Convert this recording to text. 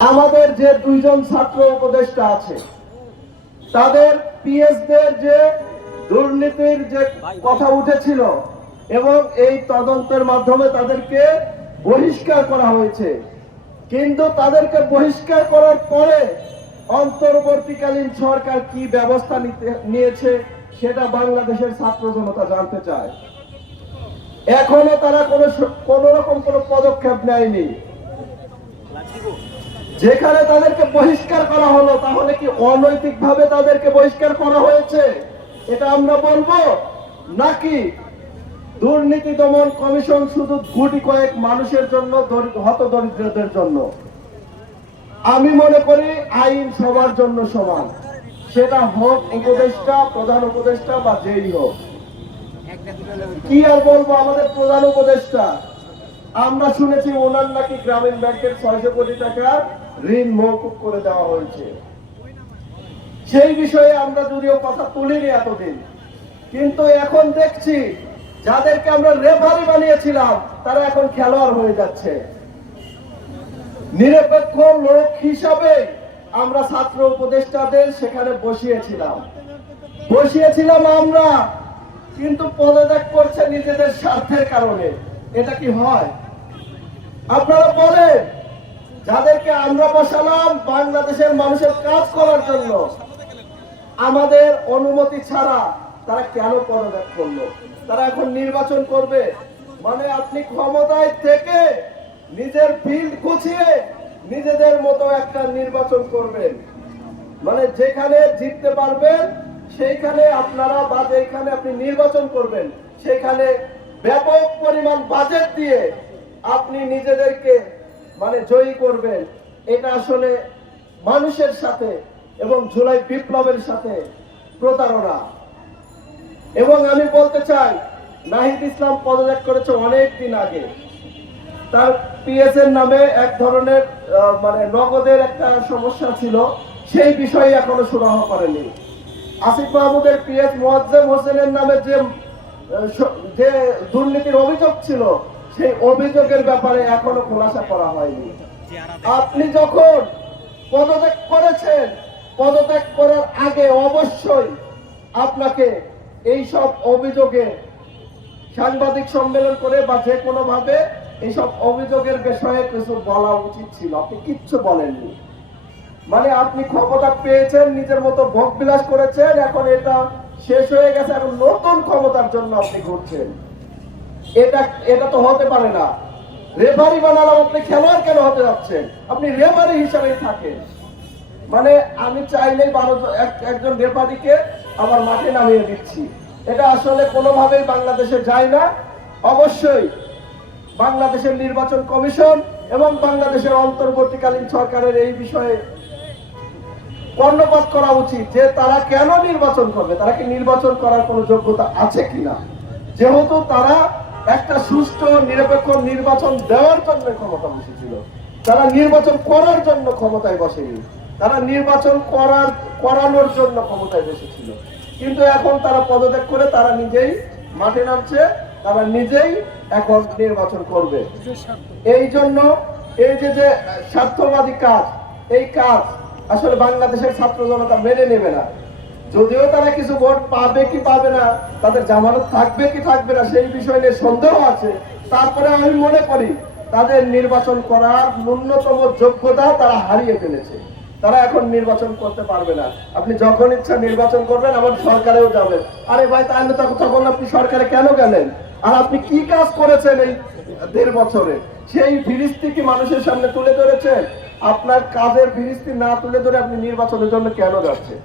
আমাদের যে দুইজন ছাত্র উপদেষ্টা আছে তাদের পিএসদের যে দুর্নীতির যে কথা উঠেছিল এবং এই তদন্তের মাধ্যমে তাদেরকে বহিষ্কার করা হয়েছে, কিন্তু তাদেরকে বহিষ্কার করার পরে অন্তর্বর্তীকালীন সরকার কি ব্যবস্থা নিয়েছে সেটা বাংলাদেশের ছাত্র জনতা জানতে চায়। এখনো তারা কোন রকম কোনো পদক্ষেপ নেয়নি। যেখানে তাদেরকে বহিষ্কার করা হলো, তাহলে কি অনৈতিকভাবে তাদেরকে বহিষ্কার করা হয়েছে এটা আমরা বলবো, নাকি দুর্নীতি দমন কমিশন শুধু গুটি কয়েক মানুষের জন্য, হতদরিদ্রদের জন্য? আমি মনে করি আইন সবার জন্য সমান, সেটা হোক উপদেষ্টা, প্রধান উপদেষ্টা বা যেই হোক। কি আর বলবো, আমাদের প্রধান উপদেষ্টা, আমরা শুনেছি ওনার নাকি গ্রামীণ ব্যাংকের 600 কোটি টাকার ঋণ মওকুফ করে দেওয়া হয়েছে। সেই বিষয়ে আমরা যদিও কথা তুলিনি এতদিন, কিন্তু এখন দেখছি যাদেরকে আমরা রেফারি বানিয়েছিলাম তারা এখন খেলোয়াড় হয়ে যাচ্ছে। নিরপেক্ষ লোক হিসাবে আমরা ছাত্র উপদেষ্টাদের সেখানে বসিয়েছিলাম আমরা, কিন্তু পদত্যাগ করছে নিজেদের স্বার্থের কারণে। এটা কি হয়? আপনারা বলেন, যাদেরকে আমরা বসালাম বাংলাদেশের মানুষের কাজ করার জন্য, আমাদের অনুমতি ছাড়া তারা কেন পদত্যাগ করলো? তারা এখন নির্বাচন করবে মানে আপনি ক্ষমতায় থেকে নিজের ফিল্ড গুছিয়ে নিজেদের মতো একটা নির্বাচন করবেন, মানে যেখানে জিততে পারবেন সেইখানে আপনারা, বা যেখানে আপনি নির্বাচন করবেন সেখানে ব্যাপক পরিমাণ বাজেট দিয়ে আপনি নিজেদেরকে মানে জয়ী করবেন। এটা আসলে মানুষের সাথে এবং জুলাই বিপ্লবের সাথে প্রতারণা। এবং আমি বলতে চাই, নাহিদ ইসলাম পদত্যাগ করেছে অনেক দিন আগে। তার পিএস এর নামে এক ধরনের মানে নগদের একটা সমস্যা ছিল, সেই বিষয়ে এখনো সুরাহা করেনি। আসিফ মাহমুদের পিএস মোয়াজ্জেম হোসেনের নামে যে দুর্নীতির অভিযোগ ছিল, সেই অভিযোগের ব্যাপারে এখনো খোলাসা করা হয়নি। আপনি যখন পদত্যাগ করেছেন, পদত্যাগ করার আগে অবশ্যই আপনাকে এই সব অভিযোগে সাংবাদিক সম্মেলন করে বা যে কোনো ভাবে এইসব অভিযোগের বিষয়ে কিছু বলা উচিত ছিল। আপনি কিচ্ছু বলেননি। মানে আপনি ক্ষমতা পেয়েছেন, নিজের মতো ভোগ বিলাস করেছেন, এখন এটা শেষ হয়ে গেছে, এখন নতুন ক্ষমতার জন্য আপনি ঘুরছেন। এটা তো হতে পারে না। রেফারি বানালাম, আপনি খেলোয়াড় কেন হতে যাচ্ছেন? আপনি রেফারি হিসাবেই থাকেন। মানে আমি চাইলেই একজন রেফারিকে আমার মাঠে নামিয়ে দিচ্ছি, এটা আসলে কোনোভাবেই বাংলাদেশে যায় না। অবশ্যই বাংলাদেশের নির্বাচন কমিশন এবং বাংলাদেশের অন্তর্বর্তীকালীন সরকারের এই বিষয়ে কর্ণপাত করা উচিত যে তারা কেন নির্বাচন করবে, তারা কি নির্বাচন করার কোনো যোগ্যতা আছে কিনা। যেহেতু তারা একটা সুষ্ঠু নিরপেক্ষ নির্বাচন দেওয়ার জন্য ক্ষমতা বসেছিল, তারা নির্বাচন করার জন্য ক্ষমতায় বসেনি, তারা নির্বাচন করানোর জন্য ক্ষমতায় বসেছিল। কিন্তু এখন তারা পদত্যাগ করে তারা নিজেই মাঠে নামছে, তারা নিজেই এখন নির্বাচন করবে। এই জন্য এই যে স্বার্থবাদী কাজ, এই কাজ আসলে বাংলাদেশের ছাত্র জনতা মেনে নেবে না। যদিও তারা কিছু ভোট পাবে কি পাবে না, তাদের জামানত থাকবে কি থাকবে না সেই বিষয় নিয়ে সন্দেহ আছে, তারপরে আমি মনে করি তাদের নির্বাচন করার ন্যূনতম যোগ্যতা তারা হারিয়ে ফেলেছে। তারা এখন নির্বাচন করতে পারবে না। আপনি যখন ইচ্ছা নির্বাচন করবেন, আবার সরকারেও যাবেন। আরে ভাই, তাহলে তখন আপনি সরকারে কেন গেলেন? আর আপনি কি কাজ করেছেন এই 1.5 বছরে? সেই ফিরিস্তি কি মানুষের সামনে তুলে ধরেছেন? আপনার কাজের ফিরিস্তি না তুলে ধরে আপনি নির্বাচনের জন্য কেন যাচ্ছেন?